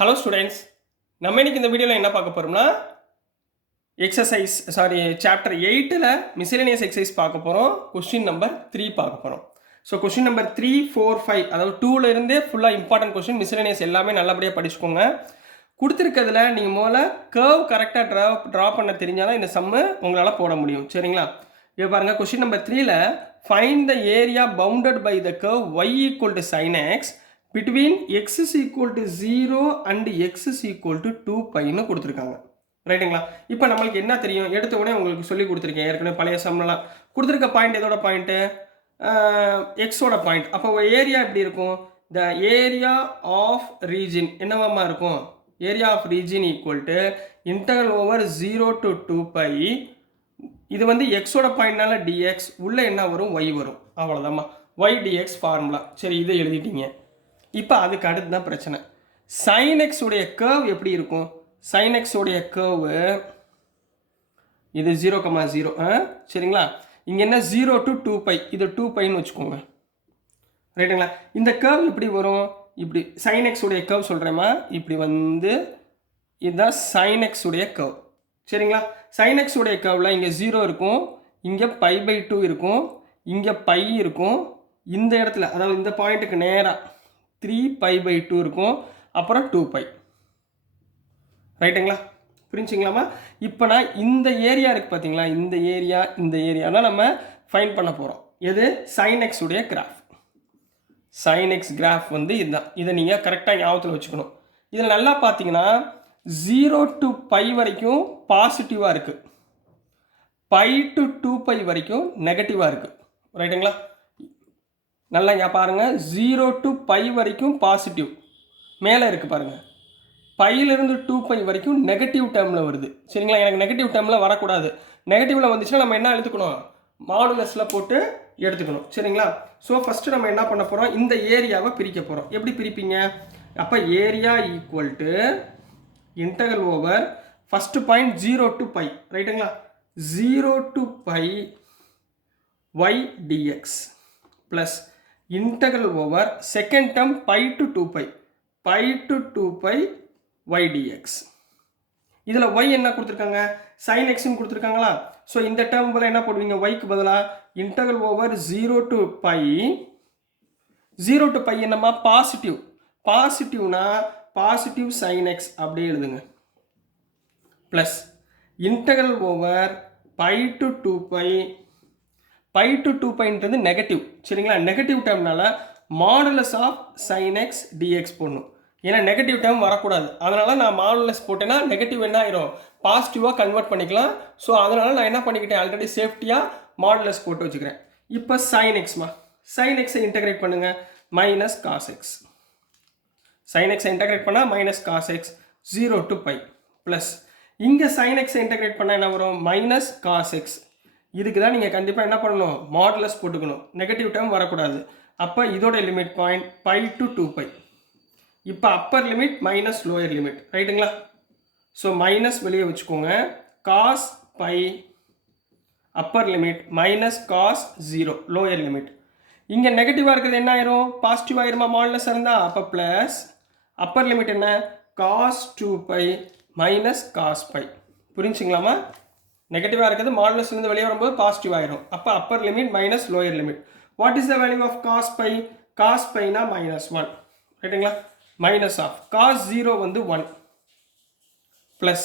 Hello students, நம்ம இன்னைக்கு இந்த வீடியோவில் என்ன பார்க்க போகிறோம்னா சாப்டர் 8ல் மிஸ்செலேனியஸ் எக்ஸசைஸ் பார்க்க போகிறோம். கொஸ்டின் நம்பர் 3 பார்க்க போகிறோம். ஸோ கொஸ்டின் நம்பர் 3, 4, 5 அதாவது 2ல இருந்தே ஃபுல்லாக இம்பார்ட்டன்ட் கொஸ்டின் மிஸ்செலேனியஸ் எல்லாமே நல்லபடியாக படிச்சுக்கோங்க. கொடுத்துருக்கிறதுல நீங்கள் முதல்ல கர்வ் கரெக்டாக ட்ரா பண்ண தெரிஞ்சால் இந்த சம்மு உங்களால் போட முடியும். சரிங்களா? இப்போ பாருங்கள், கொஸ்டின் நம்பர் 3ல் find the area bounded by the curve y equal to sin x between x is equal to 0 and x is equal to 2πன்னு கொடுத்துருக்காங்க. ரைட்டுங்களா? இப்போ நம்மளுக்கு என்ன தெரியும்? எடுத்த உடனே உங்களுக்கு சொல்லி கொடுத்துருக்கேன். ஏற்கனவே பழைய சம்லாம் கொடுத்துருக்க பாயிண்ட் எதோட பாயிண்ட்டு? எக்ஸோட பாயிண்ட். அப்போ ஏரியா எப்படி இருக்கும்? த ஏரியா ஆஃப் ரீஜின் என்னவாமா இருக்கும்? Area of region equal to integral over 0 to 2π. இது வந்து எக்ஸோட பாயிண்ட்னால dx, உள்ள என்ன வரும்? y வரும். அவ்வளோதாம்மா, y dx ஃபார்முலா. சரி, இதை எழுதிட்டீங்க. இப்போ அதுக்கு அடுத்து தான் பிரச்சனை. sin x உடைய கர்வ் எப்படி இருக்கும்? sin x உடைய கர்வு இது 0,0. சரிங்களா? இங்கே என்ன 0 to 2π, இது 2πன்னு வச்சுக்கோங்க. ரைட்டுங்களா? இந்த கர்வ் எப்படி வரும்? இப்படி sin x உடைய கர்வ் சொல்கிறேம்மா. இப்படி வந்து இதுதான் sin x உடைய கர்வ். சரிங்களா? sin x உடைய கர்வில் இங்கே 0 இருக்கும், இங்கே π/2 இருக்கும், இங்கே π இருக்கும், இந்த இடத்துல அதாவது இந்த பாயிண்ட்டுக்கு நேராக 3π/2 இருக்கும், அப்புறம் 2π. ரைட்டுங்களா? புரிஞ்சுங்களாமா? இப்போ நான் இந்த ஏரியா இருக்குது பார்த்தீங்களா, இந்த ஏரியா தான் நம்ம ஃபைண்ட் பண்ண போகிறோம். எது? sin x உடைய கிராஃப். sin x கிராஃப் வந்து இதுதான். இதை நீங்கள் கரெக்டாக ஞாபகத்தில் வச்சுக்கணும். இதில் நல்லா பார்த்தீங்கன்னா 0 to π வரைக்கும் பாசிட்டிவாக இருக்குது, π to 2π வரைக்கும் நெகட்டிவாக இருக்குது. ரைட்டுங்களா? நல்லா இங்கே பாருங்கள், 0 to π வரைக்கும் பாசிட்டிவ் மேலே இருக்குது பாருங்கள், பையிலிருந்து 2π வரைக்கும் நெகட்டிவ் டேர்மில் வருது. சரிங்களா? எனக்கு நெகட்டிவ் டேர்மில் வரக்கூடாது. நெகட்டிவில் வந்துச்சுன்னா நம்ம என்ன எடுத்துக்கணும்? மாடுலஸில் போட்டு எடுத்துக்கணும். சரிங்களா? ஸோ ஃபஸ்ட்டு நம்ம என்ன பண்ண போகிறோம்? இந்த ஏரியாவை பிரிக்க போகிறோம். எப்படி பிரிப்பீங்க? அப்போ area equal to integral over first point 0 to π. ரைட்டுங்களா? 0 to π y dx plus integral over second term π to 2π, π to 2π y dx. இதில் y என்ன கொடுத்துருக்காங்க? sin xன்னு கொடுத்துருக்காங்களா? ஸோ இந்த டேர்ம் போல் என்ன போடுவீங்க? yக்கு பதிலாக இன்டகரல் ஓவர் 0 to π. 0 to π என்னம்மா? பாசிட்டிவ். பாசிட்டிவ்னா பாசிட்டிவ் sin x அப்படியே எழுதுங்க, plus integral over π to 2π. π to 2πன்றது நெகட்டிவ். சரிங்களா? நெகட்டிவ் டேர்ம்னால modulus of sin x dx போடணும். ஏன்னா நெகட்டிவ் டேர்ம் வரக்கூடாது. அதனால் நான் மாடுலஸ் போட்டேன்னா நெகட்டிவ் என்ன ஆயிரும்? பாசிட்டிவாக கன்வெர்ட் பண்ணிக்கலாம். ஸோ அதனால் நான் என்ன பண்ணிக்கிட்டேன்? ஆல்ரெடி சேஃப்டியாக மாடுலஸ் போட்டு வச்சுக்கிறேன். இப்போ sin xமா, sin xஐ இன்டகிரேட் பண்ணுங்கள், மைனஸ் காஸ் எக்ஸ். sin xஐ இன்டகிரேட் பண்ணால் minus cos x 0 to π plus இங்கே sin xஐ இன்டகிரேட் பண்ணால் என்ன வரும்? Minus cos x. இதுக்கு தான் நீங்கள் கண்டிப்பாக என்ன பண்ணணும்? மாடுலஸ் போட்டுக்கணும். நெகட்டிவ் டேர்ம் வரக்கூடாது. அப்போ இதோட லிமிட் பாயிண்ட் π to 2π. இப்போ upper limit minus lower limit. ரைட்டுங்களா? ஸோ மைனஸ் வெளியே வச்சுக்கோங்க, cos π upper limit minus cos 0 lower limit. இங்கே நெகட்டிவாக இருக்கிறது என்ன ஆயிரும்? பாசிட்டிவ் ஆயிருமா? மாடுலஸ் இருந்தால். அப்போ ப்ளஸ் அப்பர் லிமிட் என்ன? Cos 2π minus cos π. புரிஞ்சுங்களாமா? நெகட்டிவாக இருக்கிறது மாடுலஸ்லேருந்து வெளியே வரும்போது பாசிட்டிவ் ஆயிரும். அப்போ upper limit minus lower limit. What is the value of cos π? Cos πனா மைனஸ் 1. ரைட்டுங்களா? மைனஸ் ஆஃப் காஸ் 0 வந்து 1 ப்ளஸ்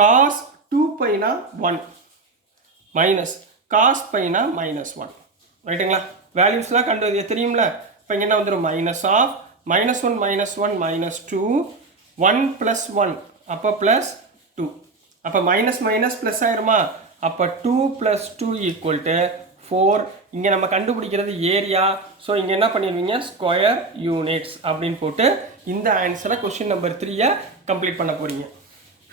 காஸ் 2πனா 1 மைனஸ் காஸ் πனா மைனஸ் 1. ரைட்டுங்களா? வேல்யூஸ்லாம் கண்டு தெரியும்ல. இப்போ இங்கே என்ன வந்துடும்? Minus of minus 1 minus 1 minus 2, 1 plus 1 அப்போ ப்ளஸ் 2. அப்போ மைனஸ் மைனஸ் ப்ளஸ் ஆயிருமா? அப்போ 2 ப்ளஸ் 2 ஈக்குவல் டு 4. இங்கே நம்ம கண்டுபிடிக்கிறது ஏரியா. ஸோ இங்கே என்ன பண்ணிடுவீங்க? ஸ்கொயர் யூனிட்ஸ் அப்படின்னு போட்டு இந்த ஆன்சரை கொஸ்டின் நம்பர் 3 கம்ப்ளீட் பண்ண போகிறீங்க.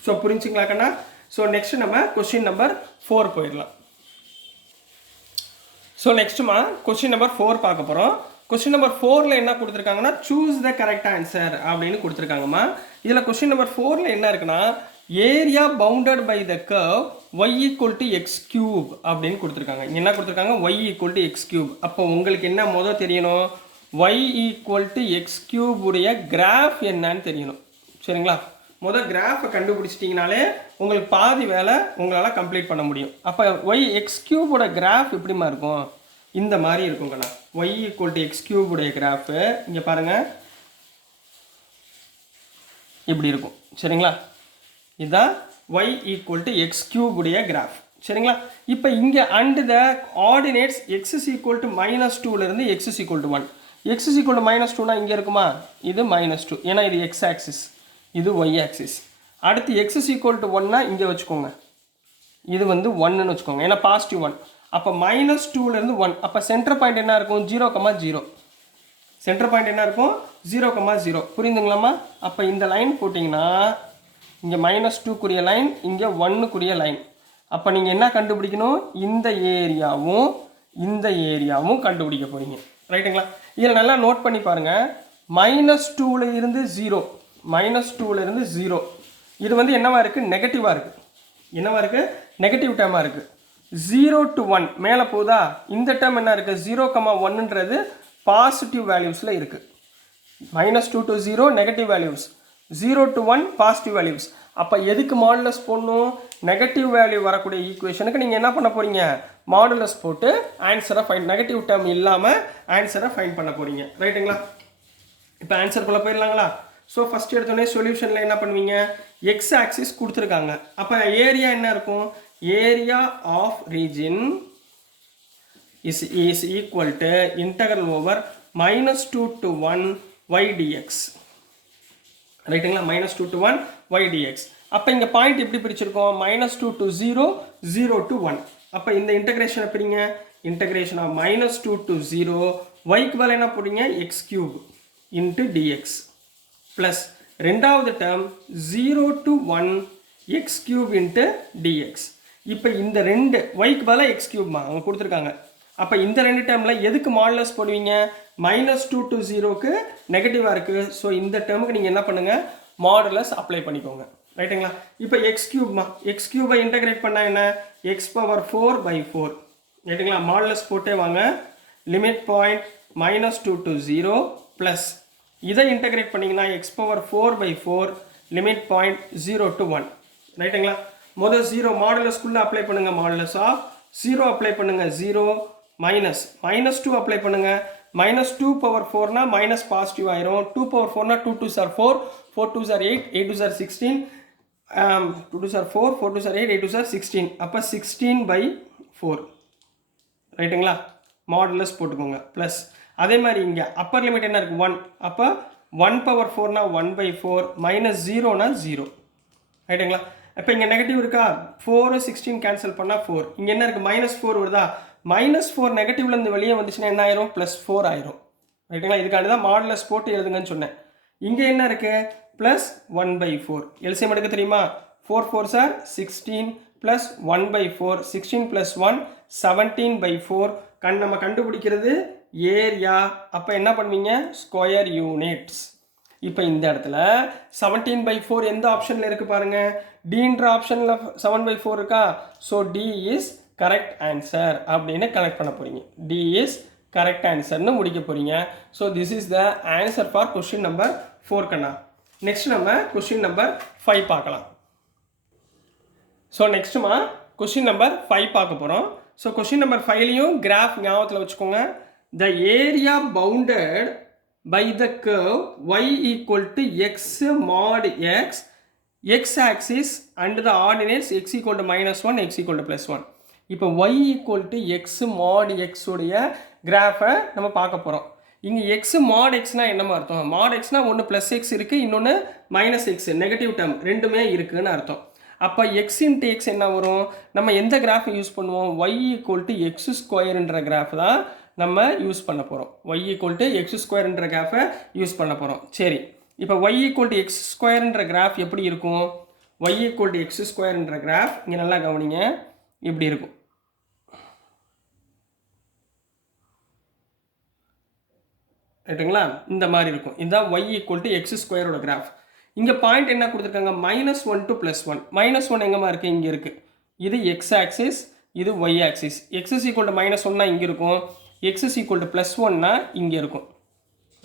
ஸோ புரிஞ்சுங்களா கண்ணா? ஸோ நெக்ஸ்ட் நம்ம கொஸ்டின் நம்பர் 4 போயிடலாம். ஸோ நெக்ஸ்ட்டுமா கொஸ்டின் நம்பர் 4 பார்க்க போகிறோம். கொஸ்டின் நம்பர் 4ல் என்ன கொடுத்துருக்காங்கன்னா சூஸ் த கரெக்ட் ஆன்சர் அப்படின்னு கொடுத்துருக்காங்கம்மா. இதில் கொஸ்டின் நம்பர் 4ல் என்ன இருக்குன்னா area bounded by the curve y equal to x cube அப்படின்னு கொடுத்துருக்காங்க. இங்கே என்ன கொடுத்துருக்காங்க? y equal to x cube. அப்போ உங்களுக்கு என்ன முதல் தெரியணும்? y equal to x cube உடைய கிராஃப் என்னன்னு தெரியணும். சரிங்களா? முதல் கிராஃபை கண்டுபிடிச்சிட்டிங்கனாலே உங்களுக்கு பாதி வேலை உங்களால் கம்ப்ளீட் பண்ண முடியும். அப்போ ஒய் எக்ஸ் கியூபோட கிராஃப் எப்படிமா இருக்கும்? இந்த மாதிரி இருக்குங்கண்ணா. ஒய் ஈக்குவல் டு எக்ஸ் கியூபுடைய கிராஃபு இங்கே பாருங்கள், இப்படி இருக்கும். சரிங்களா? இதுதான் ஒய் ஈக்குவல் டு எக்ஸ் கியூபுடைய கிராஃப். சரிங்களா? இப்போ இங்கே and the ordinates x is equal to -2லேருந்து x is equal to 1. X is equal to -2னா இங்கே இருக்குமா? இது -2, ஏன்னா இது எக்ஸ் ஆக்சிஸ், இது ஒய் ஆக்சிஸ். அடுத்து எக்ஸ் இஸ் ஈக்குவல் டு 1னா இங்கே வச்சுக்கோங்க, இது வந்து 1ன்னு வச்சுக்கோங்க, ஏன்னா பாசிட்டிவ் 1. அப்போ -2லேருந்து 1, அப்போ சென்டர் பாயிண்ட் என்ன இருக்கும்? 0,0. சென்டர் பாயிண்ட் என்ன இருக்கும்? 0,0. புரியுதுங்களாம்மா? அப்போ இந்த லைன் போட்டிங்கன்னா இங்கே -2க்குரிய லைன், இங்கே 1க்குரிய லைன். அப்போ நீங்கள் என்ன கண்டுபிடிக்கணும்? இந்த ஏரியாவும் இந்த ஏரியாவும் கண்டுபிடிக்க போகிறீங்க. ரைட்டுங்களா? இதில் நல்லா நோட் பண்ணி பாருங்கள். -2லேருந்து 0, -2லேருந்து 0, இது வந்து என்னவா இருக்குது? நெகட்டிவாக இருக்குது. என்னவா இருக்குது? நெகட்டிவ் டேர்மாக இருக்குது. 0 to 1 மேலே போதா? இந்த டேர்ம் என்ன இருக்குது? 0,1ன்றது பாசிட்டிவ் வேல்யூஸில் இருக்குது. -2 to 0 negative values, 0 to 1 positive values. அப்போ எதுக்கு மாடுலஸ் போடணும்? நெகட்டிவ் வேல்யூ வரக்கூடிய ஈக்குவேஷனுக்கு நீங்கள் என்ன பண்ண போகிறீங்க? மாடுலஸ் போட்டு ஆன்சரை ஃபைன், நெகட்டிவ் டேர்ம் இல்லாமல் ஆன்சரை ஃபைன் பண்ண போகிறீங்க. ரைட்டுங்களா? இப்போ ஆன்சருக்குள்ளே போயிடலாங்களா? ஸோ ஃபஸ்ட் எடுத்தோடனே சொல்யூஷனில் என்ன பண்ணுவீங்க? எக்ஸ் ஆக்சிஸ் கொடுத்துருக்காங்க. அப்போ ஏரியா என்ன இருக்கும்? Area of region is equal to integral over -2 to 1 y dx. ரைட்டுங்களா? -2 to 1 y dx. அப்போ இங்கே பாயிண்ட் எப்படி பிரிச்சிருக்கோம்? -2 to 0, 0 to 1. அப்போ இந்த இன்டகிரேஷனை பிரிங்க. இன்டகிரேஷன் ஆஃப் -2 to 0, yக்கு பதில் என்ன போடுறீங்க? X cube into dx plus ரெண்டாவது term 0 to 1 x cube into dx. இப்போ இந்த ரெண்டு ஒய்க்கு பதிலாக எக்ஸ் கியூப்மா அவங்க கொடுத்துருக்காங்க. அப்போ இந்த ரெண்டு டேர்மில் எதுக்கு மாடுலஸ் போடுவீங்க? -2 to 0க்கு நெகட்டிவாக இருக்குது. ஸோ இந்த டேர்முக்கு நீங்கள் என்ன பண்ணுங்கள்? மாடுலஸ் அப்ளை பண்ணிக்கோங்க. ரைட்டுங்களா? இப்போ எக்ஸ் கியூப்மா, எக்ஸ் கியூபை இன்டகிரேட் பண்ணால் என்ன? x⁴/4. ரைட்டுங்களா? மாடுலஸ் போட்டே வாங்க. லிமிட் பாயிண்ட் -2 to 0 ப்ளஸ் இதை இன்டகிரேட் பண்ணிங்கன்னா x⁴/4 லிமிட் பாயிண்ட் 0 to 1. ரைட்டுங்களா? முதல் 0 மாடுலஸ்குள்ளே அப்ளை பண்ணுங்கள். மாடுலஸ் ஆஃப் 0 அப்ளை பண்ணுங்கள். 0 -2 அப்ளை பண்ணுங்கள். -2⁴ மைனஸ் பாசிட்டிவ் ஆயிரும். 2⁴ 2 2s are 4, 4 2s are 8, 8 2s are 16, 2 2s are 4, 4 2s are 8, 8 2s are 16. அப்போ 16/4. ரைட்டுங்களா? மாடுலஸ் போட்டுக்கோங்க. ப்ளஸ் அதே மாதிரி இங்கே அப்பர் லிமிட் என்ன இருக்குது? 1. அப்போ 1⁴ 1/4 -0 0. ரைட்டுங்களா? இப்போ இங்கே நெகட்டிவ் இருக்கா? 4 16 கேன்சல் பண்ணால் 4. இங்கே என்ன இருக்குது? -4 வருதா? -4 நெகட்டிவ்லேருந்து வெளியே வந்துச்சுன்னா என்ன ஆயிரும்? +4 ஆயிரும். ரைட்டுங்களா? இதுக்காண்டி தான் மாடுலஸ் போட்டு எழுதுங்கன்னு சொன்னேன். இங்கே என்ன இருக்குது? +1/4. எல்சிஎம் எடுக்க தெரியுமா? 4 4s are 16 + 1/4, 16 + 1 17/4. நம்ம கண்டுபிடிக்கிறது ஏரியா. அப்போ என்ன பண்ணுவீங்க? Square units. இப்போ இந்த இடத்துல 17/4 எந்த ஆப்ஷனில் இருக்குது பாருங்கள்? டீன்ற ஆப்ஷனில் 7/4 இருக்கா? So D is correct answer அப்படின்னு கனெக்ட் பண்ண போகிறீங்க. டி இஸ் கரெக்ட் ஆன்சர்னு முடிக்க போகிறீங்க. So this is the answer for question number 4 கண்ணா. நெக்ஸ்ட் நம்ம கொஸ்டின் நம்பர் 5 பார்க்கலாம். ஸோ நெக்ஸ்ட்டுமா கொஸ்டின் நம்பர் 5 பார்க்க போகிறோம். ஸோ கொஸ்டின் நம்பர் 5லையும் கிராஃப் ஞாபகத்தில் வச்சுக்கோங்க. The area bounded by the curve y equal to x mod x, x axis and the ordinates x equal to -1, x equal to +1. இப்போ y equal to x mod x உடைய கிராஃபை நம்ம பார்க்க போகிறோம். இங்கே x mod xனா என்னமா அர்த்தம்? mod xனா ஒன்று +x இருக்குது, இன்னொன்று -x, நெகட்டிவ் டேர்ம் ரெண்டுமே இருக்குதுன்னு அர்த்தம். அப்போ x into x என்ன வரும்? நம்ம எந்த கிராஃபை யூஸ் பண்ணுவோம்? y equal to x² graph தான் நம்ம யூஸ் பண்ண போகிறோம். y equal to x² கிராஃபை யூஸ் பண்ண போகிறோம். சரி, இப்போ y equal to x² graph எப்படி இருக்கும்? y equal to x² graph இங்கே நல்லா கவனிங்க, இப்படி இருக்கும். ரைட்டுங்களா? இந்த மாதிரி இருக்கும். இதுதான் y equal to x² graph. இங்கே பாயிண்ட் என்ன கொடுத்துருக்காங்க? -1 to +1. -1 எங்கேமா இருக்குது? இங்கே இருக்குது. இது x ஆக்சிஸ், இது y axis. x is equal to -1னா இங்கே இருக்கும், x is equal to +1னா இங்கே இருக்கும்.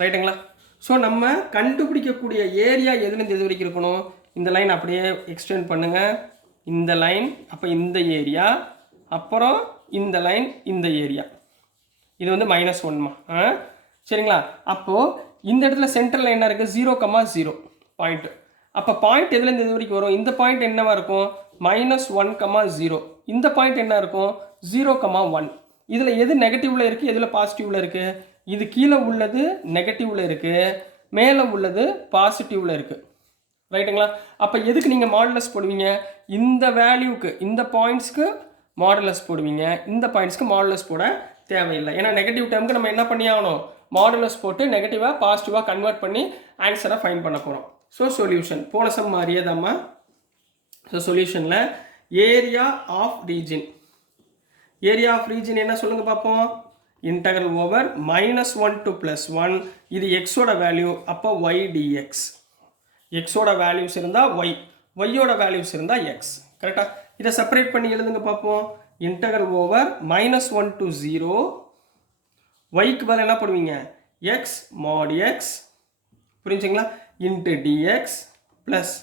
ரைட்டுங்களா? ஸோ நம்ம கண்டுபிடிக்கக்கூடிய ஏரியா எதுலேருந்து எது வரைக்கும் இருக்கணும், இந்த லைன் அப்படியே எக்ஸ்டெண்ட் பண்ணுங்கள், இந்த லைன், அப்போ இந்த ஏரியா, அப்புறம் இந்த லைன், இந்த ஏரியா, இது வந்து -1மா. சரிங்களா? அப்போது இந்த இடத்துல சென்டரில் என்ன இருக்குது, 0,0 பாயிண்ட்டு. அப்போ பாயிண்ட் எதுலேருந்து எது வரைக்கும் வரும், இந்த பாயிண்ட் என்னவாக இருக்கும், -1,0. இந்த பாயிண்ட் என்ன இருக்கும், 0,1. இதில் எது நெகட்டிவில் இருக்குது, எதில் பாசிட்டிவில் இருக்குது, இது கீழே உள்ளது நெகட்டிவில் இருக்குது, மேலே உள்ளது பாசிட்டிவில் இருக்குது. ரைட்டுங்களா? அப்போ எதுக்கு நீங்கள் மாடுலஸ் போடுவீங்க, இந்த வேல்யூக்கு, இந்த பாயிண்ட்ஸ்க்கு மாடுலஸ் போடுவீங்க, இந்த பாயிண்ட்ஸ்க்கு மாடுலஸ் போட தேவையில்லை. ஏன்னா நெகட்டிவ் டேர்முக்கு நம்ம என்ன பண்ணி ஆகணும், மாடுலஸ் போட்டு நெகட்டிவாக பாசிட்டிவாக கன்வெர்ட் பண்ணி ஆன்சரை ஃபைண்ட் பண்ண போகிறோம். ஸோ சொல்யூஷன் போன சம் மாதிரியே தாம்மா. ஸோ சொல்யூஷனில் area of region, area of region என்ன சொல்லுங்கள் பார்ப்போம், இன்டகரல் ஓவர் -1 to +1, இது எக்ஸோட வேல்யூ, அப்போ y dx. எக்ஸோட வேல்யூஸ் இருந்தால் ஒய், ஒய்யோட வேல்யூஸ் இருந்தால் எக்ஸ். கரெக்டாக? இதை செப்பரேட் பண்ணி எழுதுங்க பார்ப்போம். இன்டகரல் ஓவர் -1 to 0, ஒய்க்கு பதில் என்ன போடுவீங்க, எக்ஸ் mod எக்ஸ், புரிஞ்சுங்களா, into dx plus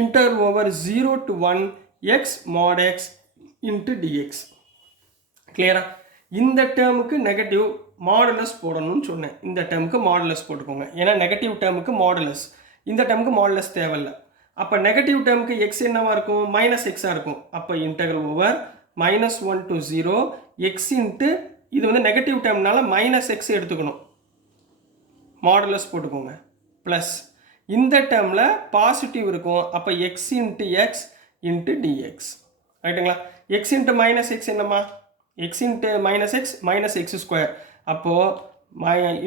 integral over 0 to 1 X mod X into dx. கிளியரா? இந்த டேர்முக்கு நெகட்டிவ் மாடுலஸ் போடணும்னு சொன்னேன், இந்த டேர்முக்கு மாடுலஸ் போட்டுக்கோங்க. ஏன்னா நெகட்டிவ் டேர்முக்கு மாடுலஸ், இந்த டேர்முக்கு மாடுலஸ் தேவையில்லை. அப்போ நெகட்டிவ் டேர்முக்கு எக்ஸ் என்னவாக இருக்கும், -எக்ஸாக இருக்கும். அப்போ integral over -1 to 0 X into, இது வந்து நெகட்டிவ் டேர்ம்னால -x எடுத்துக்கணும், மாடுலஸ் போட்டுக்கோங்க, ப்ளஸ் இந்த டேர்மில் பாசிட்டிவ் இருக்கும், அப்போ X into X into dx. ரைட்டுங்களா? எக்ஸ் இன்ட்டு -x என்னம்மா, எக்ஸ் இன்ட்டு -x -x². அப்போது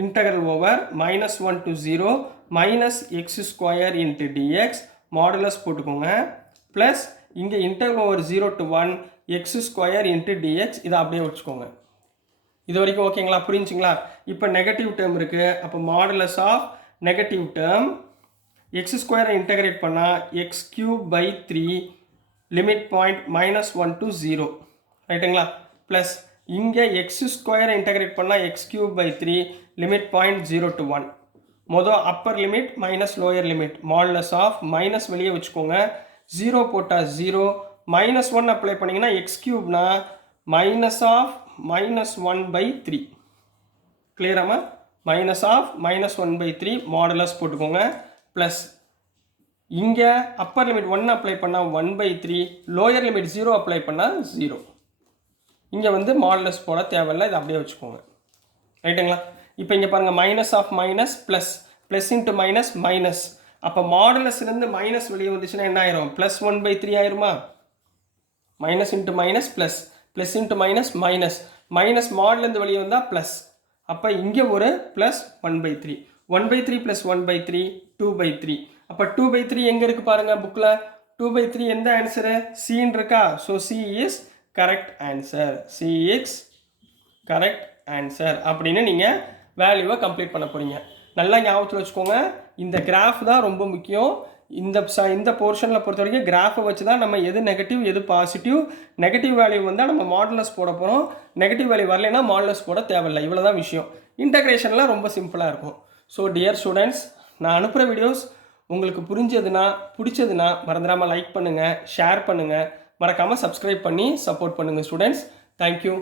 integral over -1 to 0 -x² into dx, modulus போட்டுக்கோங்க, ப்ளஸ் இங்கே integral over 0 to 1 x² into dx, இதை அப்படியே வச்சுக்கோங்க. இது வரைக்கும் ஓகேங்களா, புரிஞ்சுங்களா? இப்போ நெகட்டிவ் டேர்ம் இருக்குது, அப்போ modulus of negative term x² integrate பண்ணால் x³/3 லிமிட் பாயிண்ட் -1 to 0. ரைட்டுங்களா? ப்ளஸ் இங்கே x² இன்டகிரேட் பண்ணால் x³/3 லிமிட் பாயிண்ட் 0 to 1. மொதல் upper limit minus lower limit, modulus of minus வெளியே வச்சுக்கோங்க, 0 போட்டால் 0, -1 அப்ளை பண்ணிங்கன்னா x³னா -1/3. கிளியராமா? -1/3 மாடுலஸ் போட்டுக்கோங்க, ப்ளஸ் இங்கே அப்பர் லிமிட் 1 அப்ளை பண்ணால் 1/3, லோயர் லிமிட் 0 அப்ளை பண்ணால் 0. இங்கே வந்து மாடுலஸ் போட தேவையில்லை, இதை அப்படியே வச்சுக்கோங்க. ரைட்டுங்களா? இப்போ இங்கே பாருங்கள், minus of minus plus, plus into minus minus, அப்போ மாடுலஸ்லேருந்து மைனஸ் வெளியே வந்துச்சுன்னா என்ன ஆயிரும், +1/3 ஆயிருமா? Minus into minus plus, plus into minus minus, minus மாடுலேருந்து வெளியே வந்தால் ப்ளஸ், அப்போ இங்கே ஒரு +1/3, 1/3 + 1/3 2/3. அப்போ 2/3 எங்கே இருக்குது பாருங்கள் புக்கில், 2/3 எந்த ஆன்சரு, சின்னு இருக்கா? So C is correct answer, C is correct answer அப்படின்னு நீங்கள் வேல்யூவை கம்ப்ளீட் பண்ண போகிறீங்க. நல்லா ஞாபகத்தில் வச்சுக்கோங்க, இந்த கிராஃப் தான் ரொம்ப முக்கியம். இந்த போர்ஷனில் பொறுத்த வரைக்கும் கிராஃபை வச்சு தான் நம்ம எது நெகட்டிவ் எது பாசிட்டிவ், நெகட்டிவ் வேல்யூ வந்தால் நம்ம மாடுலஸ் போட போகிறோம், நெகட்டிவ் வேல்யூ வரலைன்னா மாடுலஸ் போட தேவையில்லை. இவ்வளோ தான் விஷயம். இன்டகிரேஷன்லாம் ரொம்ப சிம்பிளாக இருக்கும். ஸோ டியர் ஸ்டூடெண்ட்ஸ், நான் அனுப்புகிற வீடியோஸ் உங்களுக்கு பிடிச்சதுன்னா மறந்துடாமல் லைக் பண்ணுங்கள், ஷேர் பண்ணுங்கள், மறக்காமல் சப்ஸ்கிரைப் பண்ணி சப்போர்ட் பண்ணுங்கள் ஸ்டூடெண்ட்ஸ். தேங்க்யூ.